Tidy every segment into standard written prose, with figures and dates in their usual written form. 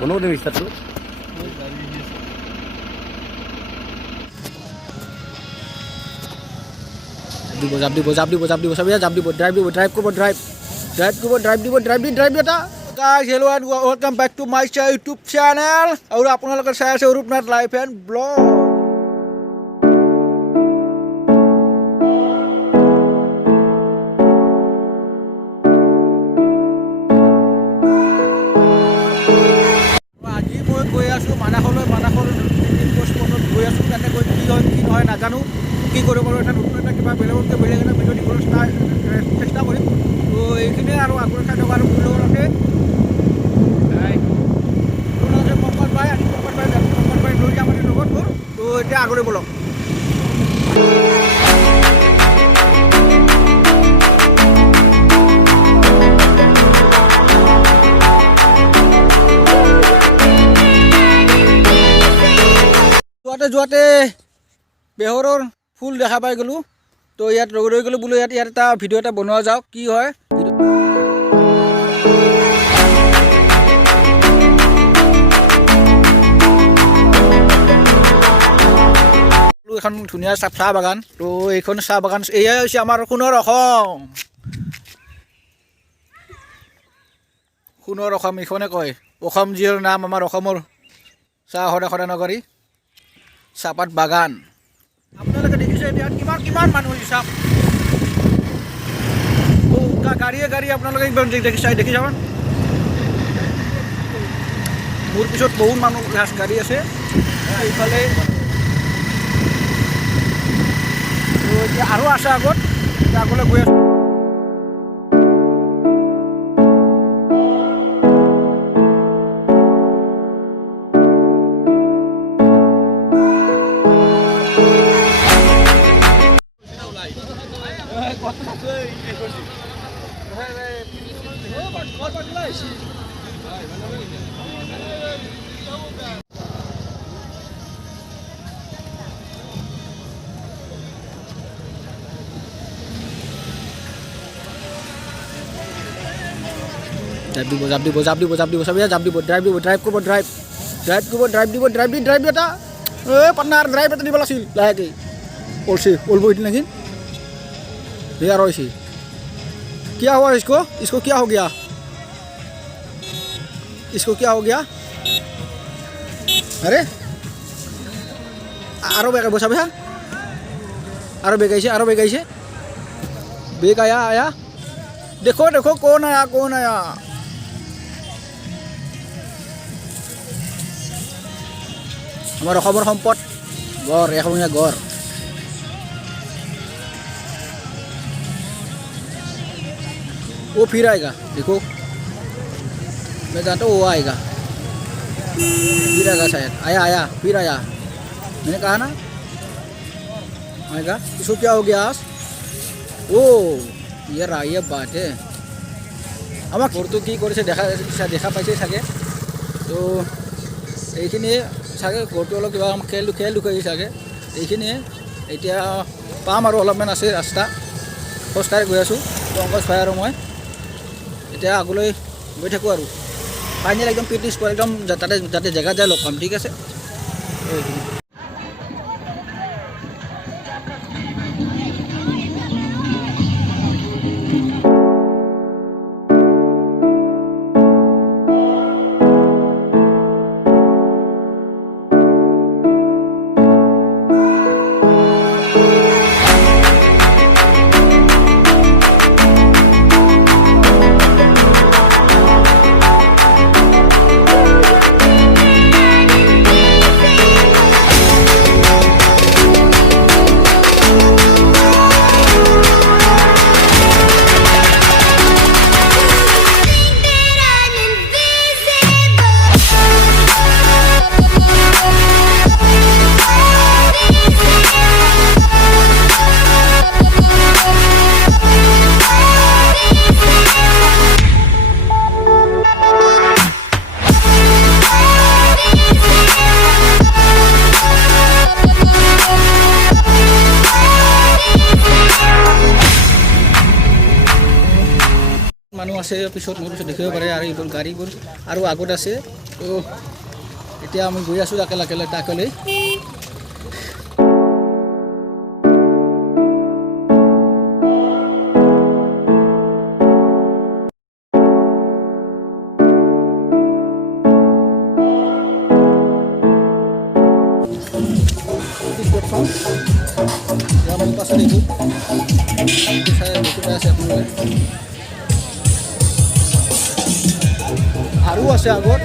बनवते विस्तार तू drive এটা guys hello and welcome back to my YouTube channel আৰু আপোনালোকে চাই আছে ৰূপনাথ লাইফ এণ্ড ব্লগ আজি মই গৈ আছো মানাহলৈ গৈ আছো তাতে গৈ কি হয় কি নহয় নাজানো কি কৰিব পাৰোঁ এটা নতুন এটা কিবা বেলেগতকৈ বেলেগ এটা ভিডিঅ' দিবলৈ চেষ্টা কৰিম তো এইখিনিয়ে আৰু আগৰ চাই থকা আৰু মোৰ লগতে লৈ যাম মানে লগত মোৰ তো এতিয়া আগলৈ বলক যোৱাতে বেহৰৰ ফুল দেখা পাই গ'লোঁ তো ইয়াত ৰৈ গ'লোঁ বোলো ইয়াত এটা ভিডিঅ' এটা বনোৱা যাওক কি হয় এখন ধুনীয়া চাহ বাগান তো এইখন চাহ বাগান এয়াই হৈছে আমাৰ সোণৰ অসম এইখনে কয় অসম যিহৰ নাম আমাৰ অসমৰ চাহ সদা নগৰী চাহপাত বাগান আপোনালোকে দেখিছে এতিয়া কিমান মানুহ চাহ গাড়ী আপোনালোকে দেখি যাব মোৰ পিছত বহুত মানুহ গাড়ী আছে এইফালে এতিয়া আৰু আছে আগত আগলৈ গৈ আছোঁ জাপ দিব এটা পাৰ্টনাৰ ড্ৰাইভ এটা দিব লাগিছিল লাহেকৈ ওলব এদিন নেকি भैया रो इसी क्या हुआ इसको क्या हो गया अरे आरो बेग बसा भैया आरो बेग आइसे बेग आया देखो कौन आया আমাৰ অসমৰ সম্পদ গড় এশঙীয়া গড় वो फिर आएगा देखो मैं जानता हूँ वो आएगा फिर आएगा शायद आया फिर आया मैंने कहा ना आएगा इसको क्या हो गया आज ओ ये बात है আমাক ঘৰটো কি কৰিছে দেখা পাইছে চাগে তো এইখিনিয়ে চাগে ঘৰটো অলপ কিবা খেল দুখাইছে চাগে এইখিনিয়ে এতিয়া পাম আৰু অলপমান আছে ৰাস্তা খোজকাঢ়ি গৈ আছোঁ পংকজ ভাই আৰু মই এতিয়া আগলৈ গৈ থাকোঁ আৰু ফাইনেল একদম পিকনিক স্পট একদম যাতে জেগা যায় লগ পাম ঠিক আছে আছে পিছত মোৰ পিছত দেখিব পাৰে আৰু এইবোৰ গাড়ীবোৰ আৰু আগত আছে তো এতিয়া আমি গৈ আছোঁ তাকলৈ পাছত এইটো চাই আছে আপোনালোকে আৰু আছে আগত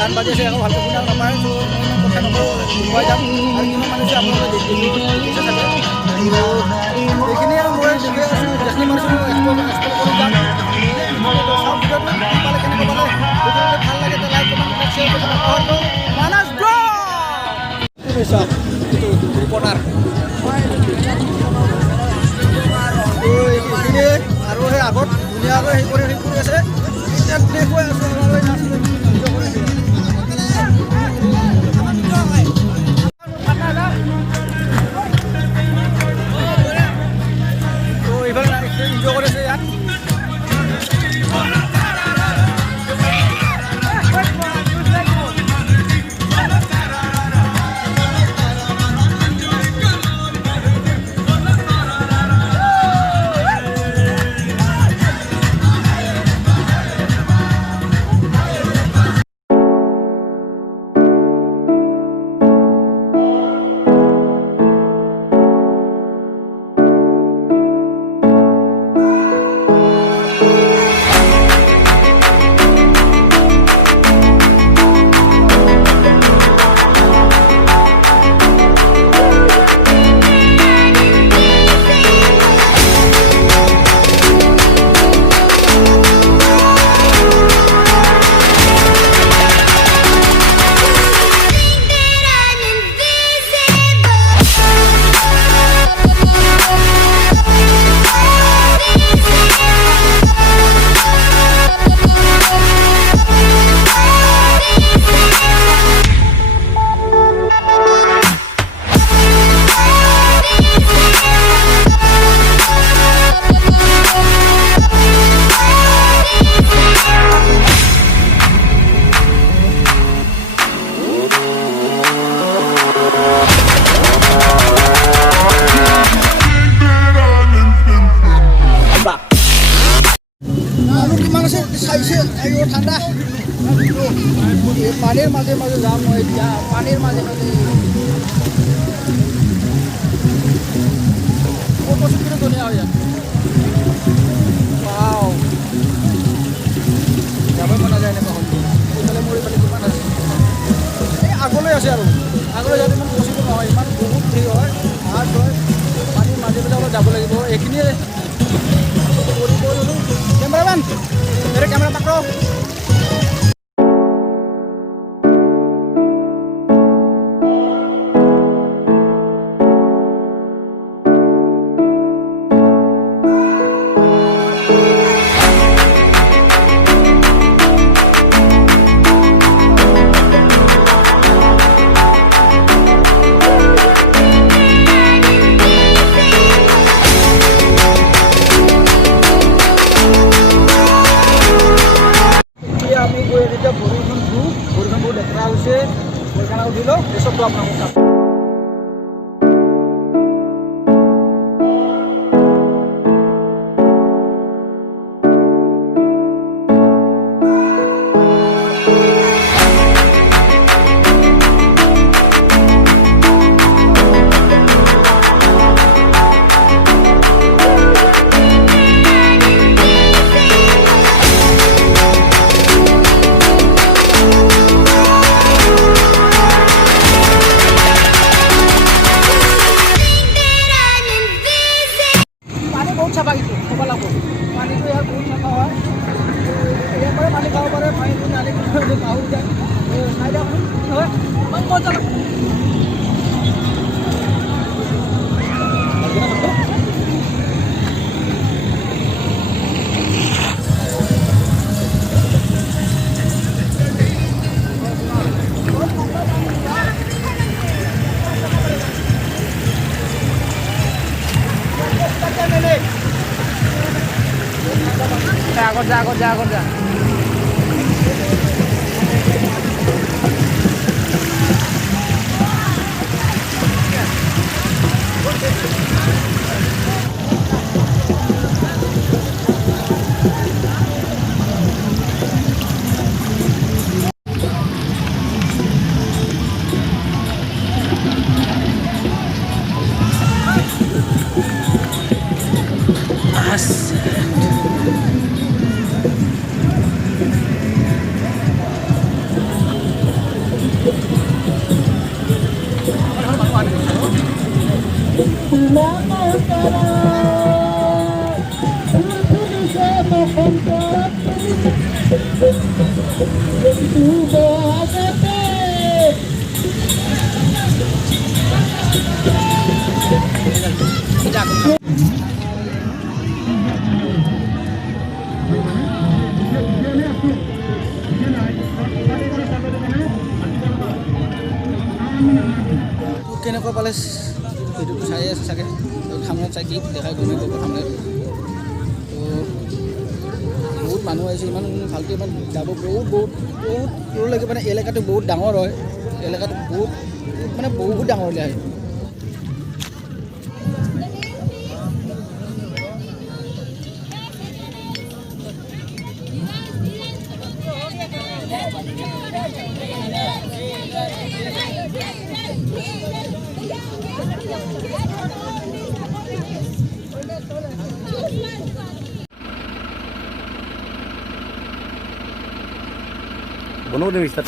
গান বাজি আছে আকৌ ভালকৈ শুনা নাপায় তো কথা নকওঁ মই যাম আৰু কিমান মানুহ আপোনালোকে দেখিছে চাগে এইখিনি আৰু মই দেখি আছোঁ যিখিনি মানুহ এক্সপ্ল'ৰ কৰি যাম চাওক ভিডিঅ'টো পালে কেনেকৈ পালে ভিডিঅ'টো ভাল লাগে তো লাইক কমেণ্ট শ্বেয়াৰ কৰি মানস ব্লগ চাওক এইটো ৰিপৰ্টাৰ এইখিনি আৰু সেই আগত ধুনীয়াকৈ হেৰি কৰি আছে এতিয়া দেখুৱাই আছোঁ enjoy কৰেছে ইয়াত ঠাণ্ডা পানীৰ মাজে মাজে যাম মই এতিয়া পানীৰ মাজে মাজে ফটোশ্বুটটো ধুনীয়া হৈ যায় যাবই মন নাযায় এনেকুৱা হ'ল এইফালে মোৰ এইফালে কিমান আছে এই আগলৈ আছে আৰু আগলৈ যাতে ইমান পচিবল নহয় ইমান বহুত ভিৰ হয় হাৰ্ড হয় পানীৰ মাজে মাজে অলপ যাব লাগিব এইখিনিয়ে কেমেৰামেন मेरे कैमरा पकड़ो পানী বহুত চাফা কিন্তু ক'ব লাগিব পানীটো ইয়াত বহুত চাফা হয় ইয়াৰ পৰা পানী খাব পাৰে পানীটো নালি পাহৰি যায় চাই দিয়ক হয় ইমান মজা লাগে আগত যা কেনেকুৱা পালে ভিডিঅ'টো চাই আছে চাগে সামনে চাই কি দেখাই গ'লে প্ৰথমতে তো বহুত মানুহ আহিছে ইমান ভালকৈ ইমান যাব বহুত দূৰলৈকে মানে এলেকাটো বহুত ডাঙৰ হয় এলেকাটো বহুত ডাঙৰলৈ আহে बनवलं विस्तार